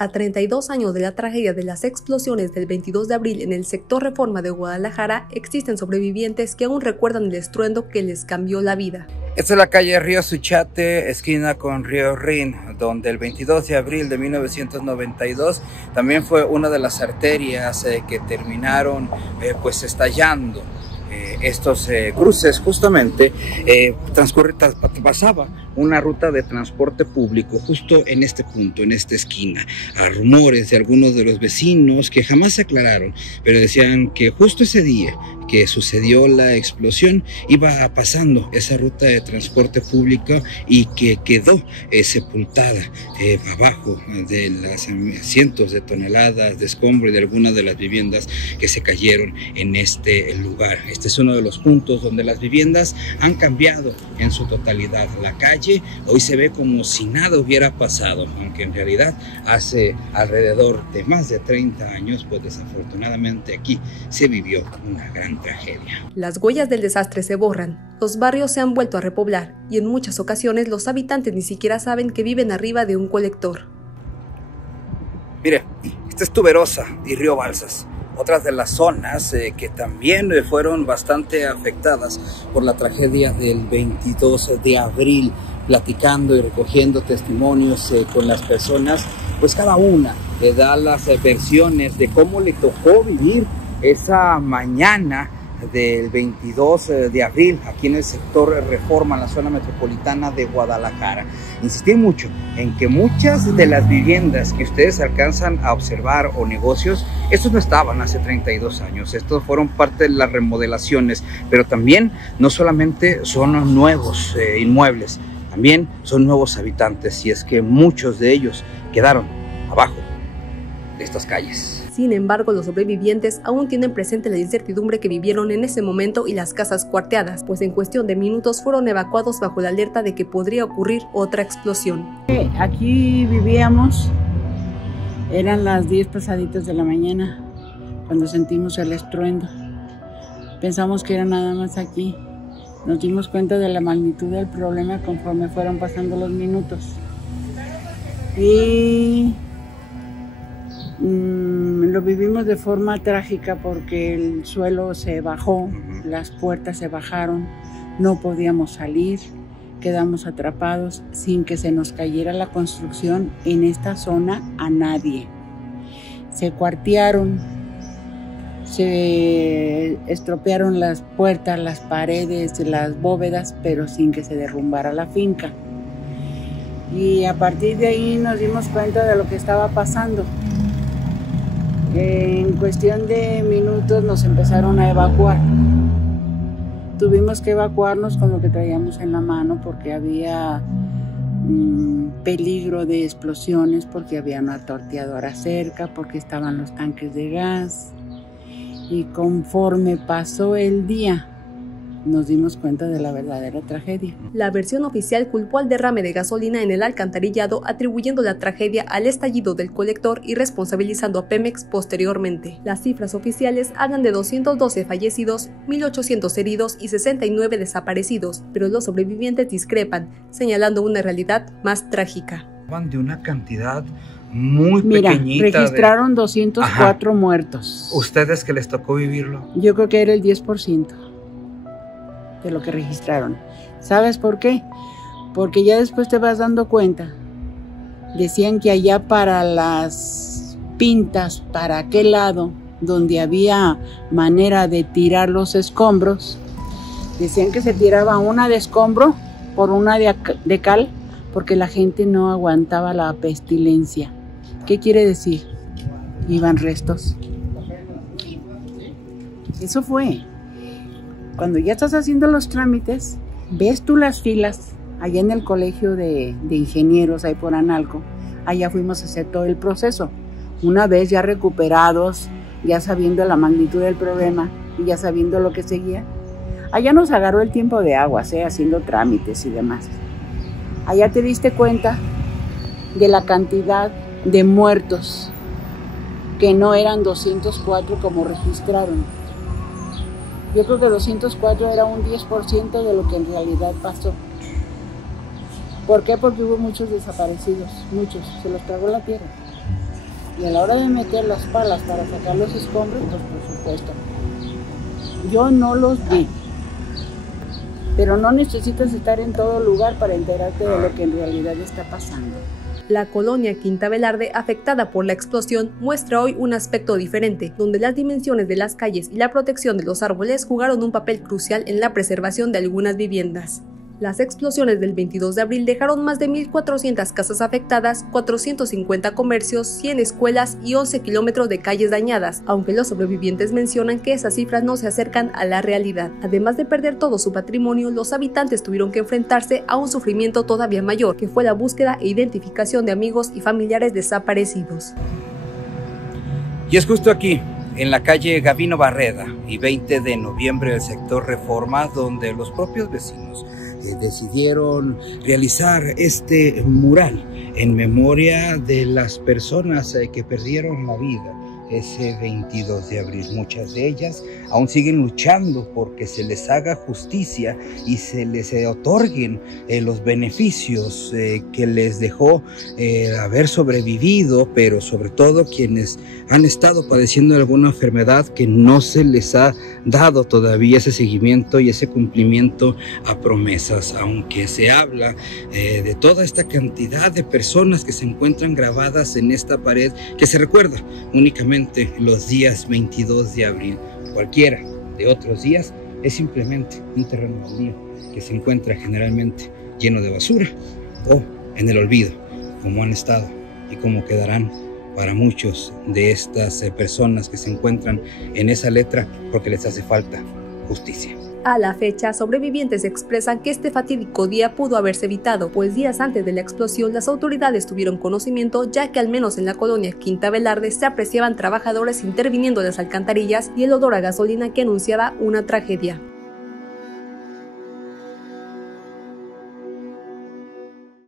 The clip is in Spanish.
A 32 años de la tragedia de las explosiones del 22 de abril en el sector Reforma de Guadalajara, existen sobrevivientes que aún recuerdan el estruendo que les cambió la vida. Esta es la calle Río Suchate, esquina con Río Rin, donde el 22 de abril de 1992 también fue una de las arterias que terminaron pues estallando. Estos cruces justamente pasaba una ruta de transporte público justo en este punto, en esta esquina. A rumores de algunos de los vecinos que jamás se aclararon, pero decían que justo ese día que sucedió la explosión iba pasando esa ruta de transporte público y que quedó sepultada abajo de las cientos de toneladas de escombro y de algunas de las viviendas que se cayeron en este lugar. Este es uno de los puntos donde las viviendas han cambiado en su totalidad. La calle hoy se ve como si nada hubiera pasado, aunque en realidad hace alrededor de más de 30 años, pues desafortunadamente aquí se vivió una gran tragedia. Las huellas del desastre se borran, los barrios se han vuelto a repoblar y en muchas ocasiones los habitantes ni siquiera saben que viven arriba de un colector. Mire, esta es Tuberosa y Río Balsas, otras de las zonas que también fueron bastante afectadas por la tragedia del 22 de abril, platicando y recogiendo testimonios con las personas, pues cada una le da las versiones de cómo le tocó vivir esa mañana del 22 de abril aquí en el sector Reforma, en la zona metropolitana de Guadalajara. Insistí mucho en que muchas de las viviendas que ustedes alcanzan a observar o negocios, estos no estaban hace 32 años, estos fueron parte de las remodelaciones, pero también no solamente son nuevos inmuebles, también son nuevos habitantes, y es que muchos de ellos quedaron abajo de estas calles. Sin embargo, los sobrevivientes aún tienen presente la incertidumbre que vivieron en ese momento y las casas cuarteadas, pues en cuestión de minutos fueron evacuados bajo la alerta de que podría ocurrir otra explosión. Aquí vivíamos, eran las 10 pasaditas de la mañana cuando sentimos el estruendo. Pensamos que era nada más aquí. Nos dimos cuenta de la magnitud del problema conforme fueron pasando los minutos. Y lo vivimos de forma trágica porque el suelo se bajó, las puertas se bajaron, no podíamos salir, quedamos atrapados sin que se nos cayera la construcción en esta zona a nadie. Se cuartearon, se estropearon las puertas, las paredes, las bóvedas, pero sin que se derrumbara la finca. Y a partir de ahí nos dimos cuenta de lo que estaba pasando. En cuestión de minutos nos empezaron a evacuar. Tuvimos que evacuarnos con lo que traíamos en la mano porque había peligro de explosiones, porque había una torteadora cerca, porque estaban los tanques de gas. Y conforme pasó el día, nos dimos cuenta de la verdadera tragedia. La versión oficial culpó al derrame de gasolina en el alcantarillado, atribuyendo la tragedia al estallido del colector y responsabilizando a Pemex posteriormente. Las cifras oficiales hablan de 212 fallecidos, 1.800 heridos y 69 desaparecidos, pero los sobrevivientes discrepan, señalando una realidad más trágica. De una cantidad muy pequeñita. Registraron 204 muertos. ¿Ustedes que les tocó vivirlo? Yo creo que era el 10%. De lo que registraron. ¿Sabes por qué? Porque ya después te vas dando cuenta. Decían que allá para las pintas, para aquel lado, donde había manera de tirar los escombros, decían que se tiraba una de escombro por una de cal, porque la gente no aguantaba la pestilencia. ¿Qué quiere decir? Iban restos. Eso fue. Cuando ya estás haciendo los trámites, ves tú las filas allá en el colegio de ingenieros, ahí por Analco. Allá fuimos a hacer todo el proceso. Una vez ya recuperados, ya sabiendo la magnitud del problema y ya sabiendo lo que seguía, allá nos agarró el tiempo de aguas, haciendo trámites y demás. Allá te diste cuenta de la cantidad de muertos, que no eran 204 como registraron. Yo creo que 204 era un 10% de lo que en realidad pasó. ¿Por qué? Porque hubo muchos desaparecidos, muchos, se los tragó la tierra. Y a la hora de meter las palas para sacar los escombros, pues por supuesto, yo no los vi. Pero no necesitas estar en todo lugar para enterarte de lo que en realidad está pasando. La colonia Quinta Velarde, afectada por la explosión, muestra hoy un aspecto diferente, donde las dimensiones de las calles y la protección de los árboles jugaron un papel crucial en la preservación de algunas viviendas. Las explosiones del 22 de abril dejaron más de 1.400 casas afectadas, 450 comercios, 100 escuelas y 11 kilómetros de calles dañadas, aunque los sobrevivientes mencionan que esas cifras no se acercan a la realidad. Además de perder todo su patrimonio, los habitantes tuvieron que enfrentarse a un sufrimiento todavía mayor, que fue la búsqueda e identificación de amigos y familiares desaparecidos. Y es justo aquí, en la calle Gavino Barreda y 20 de noviembre del sector Reforma, donde los propios vecinos decidieron realizar este mural en memoria de las personas que perdieron la vida ese 22 de abril. Muchas de ellas aún siguen luchando porque se les haga justicia y se les otorguen los beneficios que les dejó haber sobrevivido, pero sobre todo quienes han estado padeciendo alguna enfermedad que no se les ha dado todavía ese seguimiento y ese cumplimiento a promesas, aunque se habla de toda esta cantidad de personas que se encuentran grabadas en esta pared, que se recuerda únicamente los días 22 de abril. Cualquiera de otros días es simplemente un terreno baldío que se encuentra generalmente lleno de basura o en el olvido, como han estado y como quedarán para muchos de estas personas que se encuentran en esa letra porque les hace falta justicia. A la fecha, sobrevivientes expresan que este fatídico día pudo haberse evitado, pues días antes de la explosión las autoridades tuvieron conocimiento, ya que al menos en la colonia Quinta Velarde se apreciaban trabajadores interviniendo en las alcantarillas y el olor a gasolina que anunciaba una tragedia.